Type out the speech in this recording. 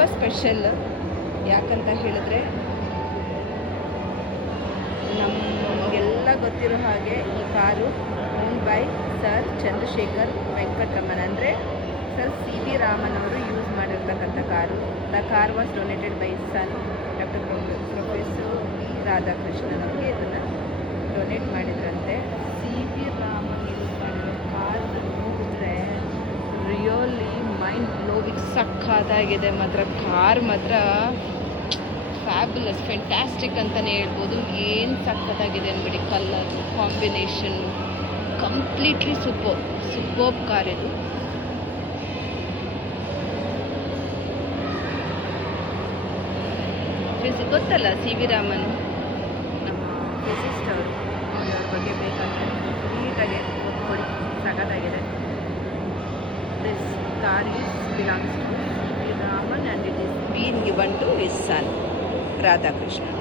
ತುಂಬ ಸ್ಪೆಷಲ್. ಯಾಕಂತ ಹೇಳಿದ್ರೆ ನಮಗೆಲ್ಲ ಗೊತ್ತಿರೋ ಹಾಗೆ ಈ car own by sir Chandrasekhar Venkataraman, ಅಂದರೆ ಸರ್ ಸಿ ವಿ ರಾಮನ್ ಅವರು ಯೂಸ್ ಮಾಡಿರ್ತಕ್ಕಂಥ car. The car was donated by son doctor professor V Radhakrishnan ಅವರಿಗೆ ಇದನ್ನು ಡೊನೇಟ್ ಮಾಡಿದ್ರಂತೆ. ಸಿ ವಿ ರಾಮನ್ ಯೂಸ್ ಮಾಡಿರೋ ಕಾರ್ ನೋಡಿದ್ರೆ ರಿಯಲಿ ಮೈಂಡ್ ಬ್ಲೋವಿಂಗ್, ಸಖತ್ತಾಗಿದೆ ಮಾತ್ರ. ಕಾರ್ ಮಾತ್ರ ಫ್ಯಾಬ್ಯುಲಸ್, ಫ್ಯಾಂಟಾಸ್ಟಿಕ್ ಅಂತಲೇ ಹೇಳ್ಬೋದು. ಏನು ಸಖತ್ತಾಗಿದೆ ಅಂದ್ಬಿಡಿ. Colour combination completely superb car ಇದು. ಗೊತ್ತಲ್ಲ ಸಿ ವಿ ರಾಮನ್, ನಮ್ಮ ಫಿಸಿಸ್ಟ್ ಅವರು. ಅವ್ರ ಬಗ್ಗೆ ಬೇಕಾದರೆ ನೀಟಾಗಿ ಓದ್ಕೊಳ್ಳಿ, ಸಖತ್ತಾಗಿದೆ. This car is belongs to C V Raman and it is been given to his son Radhakrishnan.